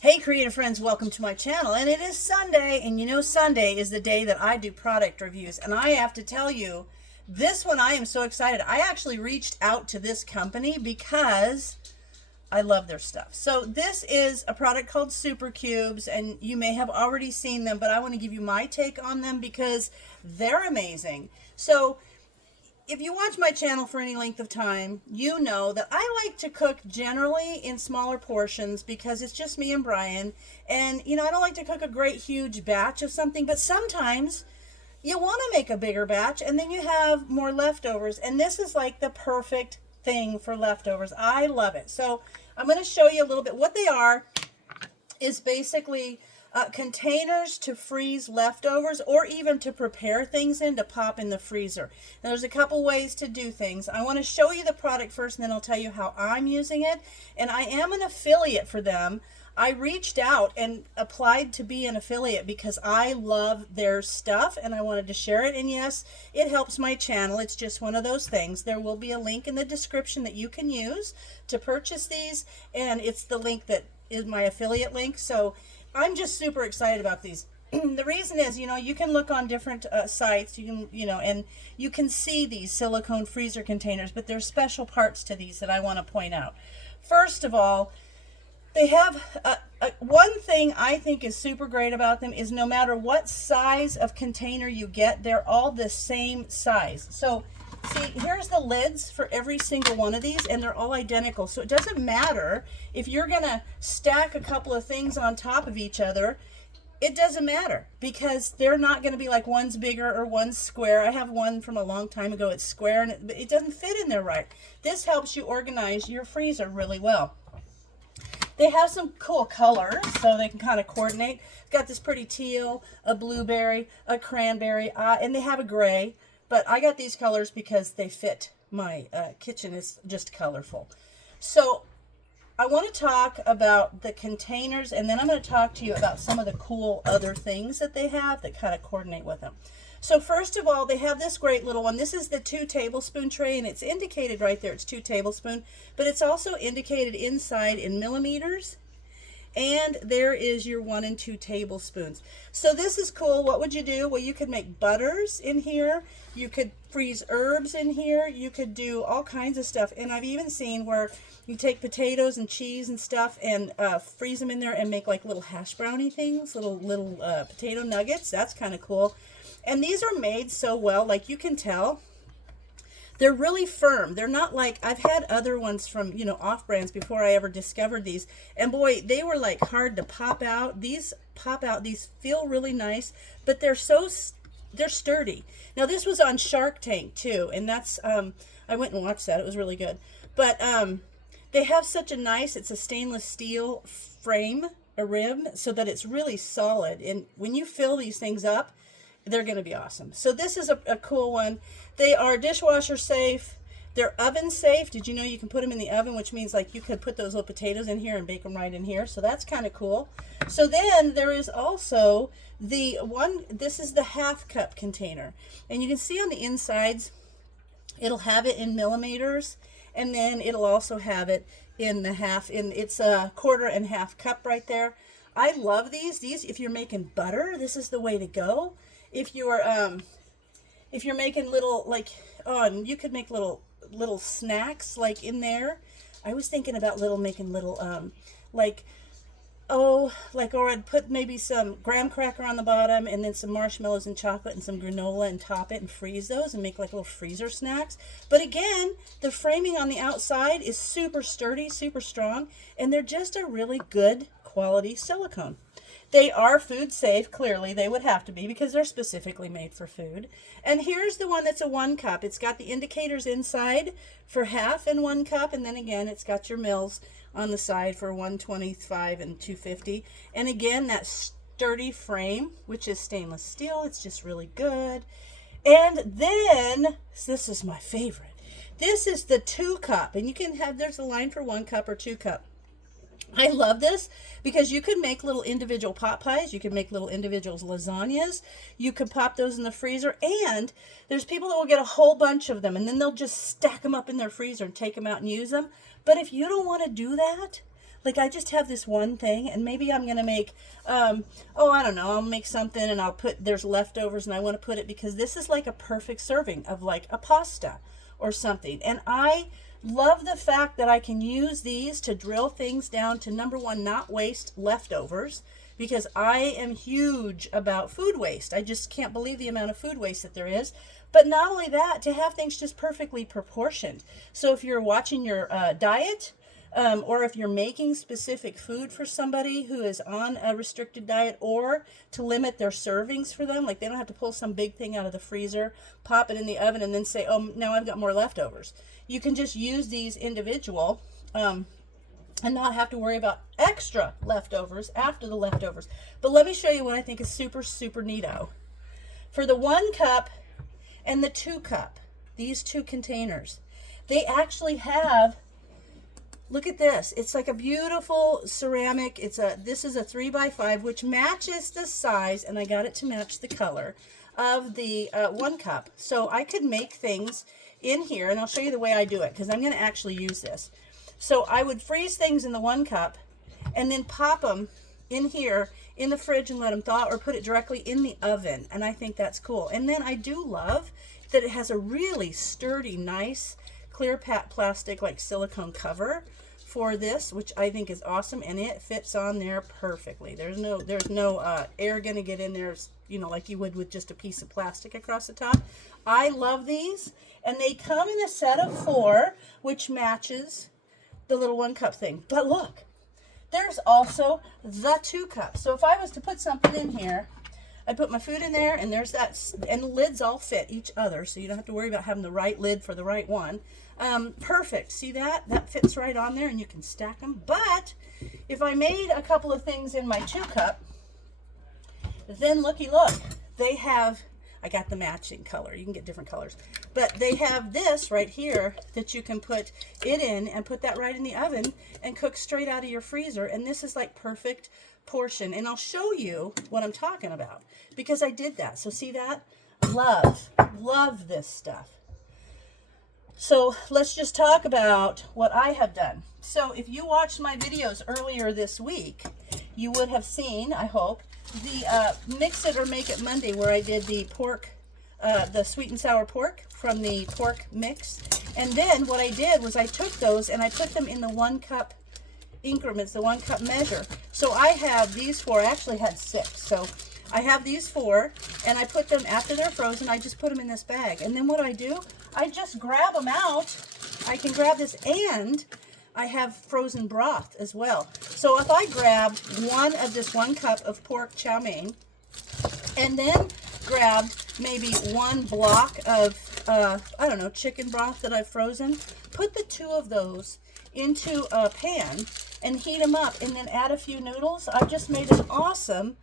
Hey creative friends, welcome to my channel. And it is Sunday, and you know Sunday is the day that I do product reviews. And I have to tell you, this one I am so excited. I actually reached out to this company because I love their stuff. So this is a product called Super Cubes, and you may have already seen them, but I want to give you my take on them because they're amazing. So if you watch my channel for any length of time, you know that I like to cook generally in smaller portions because it's just me and Brian. And, you know, I don't like to cook a great huge batch of something, but sometimes you want to make a bigger batch and then you have more leftovers. And this is like the perfect thing for leftovers. I love it. So I'm going to show you a little bit. What they are is basically containers to freeze leftovers or even to prepare things in to pop in the freezer. Now, there's a couple ways to do things. I want to show you the product first and then I'll tell you how I'm using it. And I am an affiliate for them. I reached out and applied to be an affiliate because I love their stuff and I wanted to share it. And yes, it helps my channel. It's just one of those things. There will be a link in the description that you can use to purchase these, and it's the link that is my affiliate link. So I'm just super excited about these. The reason is, you know, you can look on different sites, and you can see these silicone freezer containers, but there's special parts to these that I want to point out. First of all, they have one thing I think is super great about them is no matter what size of container you get, they're all the same size. So see, here's the lids for every single one of these, and they're all identical. So it doesn't matter if you're going to stack a couple of things on top of each other. It doesn't matter because they're not going to be like one's bigger or one's square. I have one from a long time ago. It's square, and it doesn't fit in there right. This helps you organize your freezer really well. They have some cool colors, so they can kind of coordinate. It's got this pretty teal, a blueberry, a cranberry, and they have a gray. But I got these colors because they fit. My kitchen is just colorful. So I want to talk about the containers, and then I'm going to talk to you about some of the cool other things that they have that kind of coordinate with them. So first of all, they have this great little one. This is the 2 tablespoon tray, and it's indicated right there. It's 2 tablespoon, but it's also indicated inside in millimeters. And there is your 1 and 2 tablespoons. So this is cool. What would you do? Well, you could make butters in here. You could freeze herbs in here. You could do all kinds of stuff. And I've even seen where you take potatoes and cheese and stuff and freeze them in there and make like little hash brownie things, little potato nuggets. That's kind of cool. And these are made so well, like you can tell. They're really firm. They're not like, I've had other ones from, you know, off brands before I ever discovered these. And boy, they were like hard to pop out. These pop out. These feel really nice, but they're sturdy. Now this was on Shark Tank too. And that's, I went and watched that. It was really good. But they have such a nice, it's a stainless steel frame, a rim, so that it's really solid. And when you fill these things up, they're going to be awesome. So this is a cool one. They are dishwasher safe. They're oven safe. Did you know you can put them in the oven, which means like you could put those little potatoes in here and bake them right in here. So that's kind of cool. So then there is also the one, this is the 1/2 cup container. And you can see on the insides, it'll have it in millimeters. And then it'll also have it in the it's a 1/4 and 1/2 cup right there. I love these. These, if you're making butter, this is the way to go. If you're making little, like, and you could make little snacks like in there. I was thinking about making little or I'd put maybe some graham cracker on the bottom and then some marshmallows and chocolate and some granola and top it and freeze those and make like little freezer snacks. But again, the framing on the outside is super sturdy, super strong, and they're just a really good quality silicone. They are food safe, clearly. They would have to be because they're specifically made for food. And here's the one that's a 1 cup. It's got the indicators inside for 1/2 and 1 cup. And then again, it's got your mils on the side for 125 and 250. And again, that sturdy frame, which is stainless steel. It's just really good. And then, this is my favorite. This is the 2 cup. And you can have, there's a line for 1 cup or 2 cup. I love this because you could make little individual pot pies. You can make little individual lasagnas. You can pop those in the freezer. And there's people that will get a whole bunch of them and then they'll just stack them up in their freezer and take them out and use them. But if you don't want to do that, Like I just have this one thing, and maybe I'm gonna make, oh, I don't know, I'll make something and I'll put, there's leftovers and I want to put it, because this is like a perfect serving of like a pasta or something. And I love the fact that I can use these to drill things down to, number one, not waste leftovers, because I am huge about food waste. I just can't believe the amount of food waste that there is. But not only that, to have things just perfectly proportioned. So if you're watching your diet, or if you're making specific food for somebody who is on a restricted diet, or to limit their servings for them, like they don't have to pull some big thing out of the freezer, pop it in the oven, and then say, oh, now I've got more leftovers. You can just use these individual, and not have to worry about extra leftovers after the leftovers. But let me show you what I think is super, super neato. For the 1 cup and the 2 cup, these two containers, they actually have, look at this. It's like a beautiful ceramic. This is a 3x5, which matches the size, and I got it to match the color of the 1 cup. So I could make things in here, and I'll show you the way I do it, because I'm going to actually use this. So I would freeze things in the 1 cup and then pop them in here in the fridge and let them thaw, or put it directly in the oven. And I think that's cool. And then I do love that it has a really sturdy, nice clear plastic, like silicone cover for this, which I think is awesome. And it fits on there perfectly. There's no air going to get in there, you know, like you would with just a piece of plastic across the top. I love these. And they come in a set of 4, which matches the little 1 cup thing. But look, there's also the 2 cup. So if I was to put something in here, I put my food in there, and there's that, and the lids all fit each other, so you don't have to worry about having the right lid for the right one. Perfect. See that? That fits right on there, and you can stack them. But if I made a couple of things in my 2 cup, then looky look, they have, I got the matching color. You can get different colors. But they have this right here that you can put it in and put that right in the oven and cook straight out of your freezer. And this is like perfect portion. And I'll show you what I'm talking about, because I did that. So see that? Love this stuff. So let's just talk about what I have done. So if you watched my videos earlier this week, you would have seen, I hope, the Mix It or Make It Monday, where I did the pork, the sweet and sour pork from the pork mix. And then what I did was I took those and I put them in the 1 cup increments, the 1 cup measure. So I have these 4, I actually had 6. So I have these 4, and I put them, after they're frozen, I just put them in this bag. And then what do? I just grab them out. I can grab this, and I have frozen broth as well. So if I grab one of this 1 cup of pork chow mein, and then grab maybe 1 block of, I don't know, chicken broth that I've frozen, put the 2 of those into a pan and heat them up, and then add a few noodles. I've just made an awesome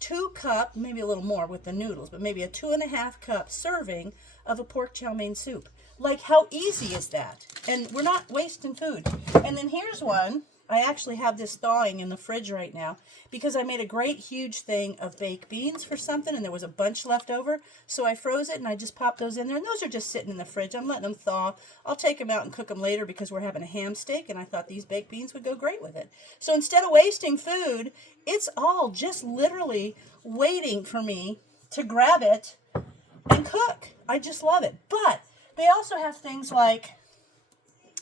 2 cup, maybe a little more with the noodles, but maybe a 2.5 cup serving of a pork chow mein soup. Like, how easy is that? And we're not wasting food. And then here's one. I actually have this thawing in the fridge right now, because I made a great huge thing of baked beans for something, and there was a bunch left over. So I froze it, and I just popped those in there, and those are just sitting in the fridge. I'm letting them thaw. I'll take them out and cook them later, because we're having a ham steak, and I thought these baked beans would go great with it. So instead of wasting food, it's all just literally waiting for me to grab it and cook. I just love it. But they also have things like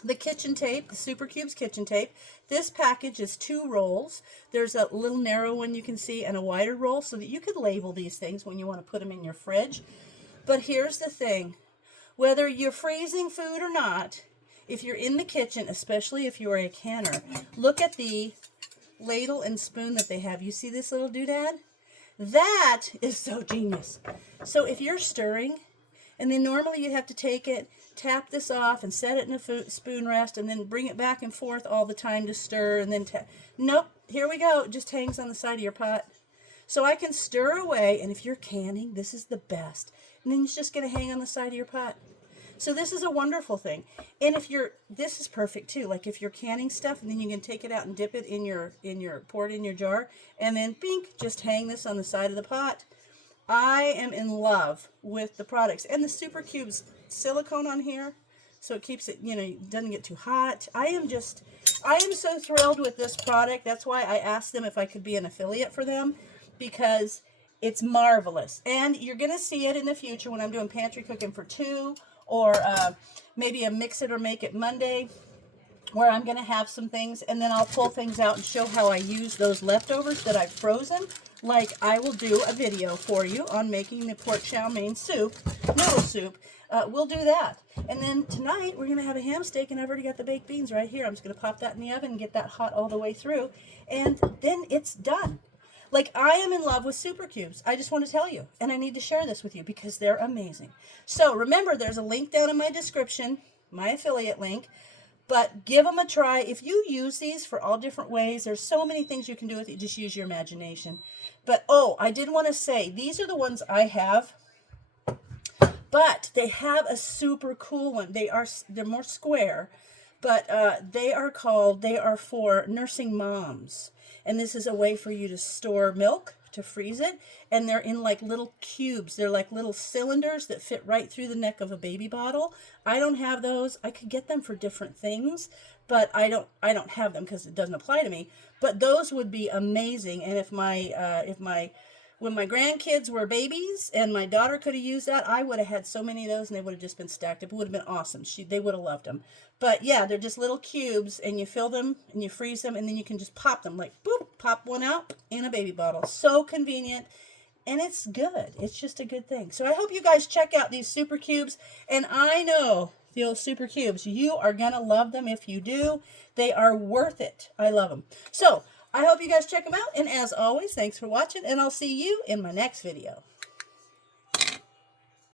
the kitchen tape, the Super Cubes kitchen tape. This package is 2 rolls. There's a little narrow one you can see, and a wider roll, so that you could label these things when you want to put them in your fridge. But here's the thing. Whether you're freezing food or not, if you're in the kitchen, especially if you're a canner, look at the ladle and spoon that they have. You see this little doodad? That is so genius. So if you're stirring, and then normally you have to take it, tap this off, and set it in a spoon rest, and then bring it back and forth all the time to stir, and then nope, here we go. It just hangs on the side of your pot. So I can stir away, and if you're canning, this is the best. And then it's just going to hang on the side of your pot. So this is a wonderful thing. And if you're, this is perfect too. Like if you're canning stuff, and then you can take it out and dip it in your, pour it in your jar, and then bink, just hang this on the side of the pot. I am in love with the products. And the Super Cubes silicone on here, so it keeps it, you know, it doesn't get too hot. I I am so thrilled with this product. That's why I asked them if I could be an affiliate for them, because it's marvelous. And you're going to see it in the future when I'm doing pantry cooking for two, or maybe a Mix It or Make It Monday, where I'm going to have some things, and then I'll pull things out and show how I use those leftovers that I've frozen. Like, I will do a video for you on making the pork chow mein soup, noodle soup. We'll do that. And then tonight, we're going to have a ham steak, and I've already got the baked beans right here. I'm just going to pop that in the oven and get that hot all the way through, and then it's done. Like, I am in love with Super Cubes. I just want to tell you, and I need to share this with you because they're amazing. So remember, there's a link down in my description, my affiliate link, but give them a try. If you use these for all different ways, there's so many things you can do with it. Just use your imagination. But, oh, I did want to say, these are the ones I have, but they have a super cool one. They're more square, but they are for nursing moms. And this is a way for you to store milk, to freeze it, and they're in like little cubes. They're like little cylinders that fit right through the neck of a baby bottle. I don't have those. I could get them for different things, but I don't have them because it doesn't apply to me. But those would be amazing. And when my grandkids were babies and my daughter could have used that, I would have had so many of those, and they would have just been stacked up. It would have been awesome. They would have loved them. But yeah, they're just little cubes, and you fill them and you freeze them, and then you can just pop them, like boop, pop one out in a baby bottle. So convenient, and it's good. It's just a good thing. So I hope you guys check out these Super Cubes, and I know the old Super Cubes, you are gonna love them. If you do, they are worth it. I love them. So I hope you guys check them out, and as always, thanks for watching, and I'll see you in my next video.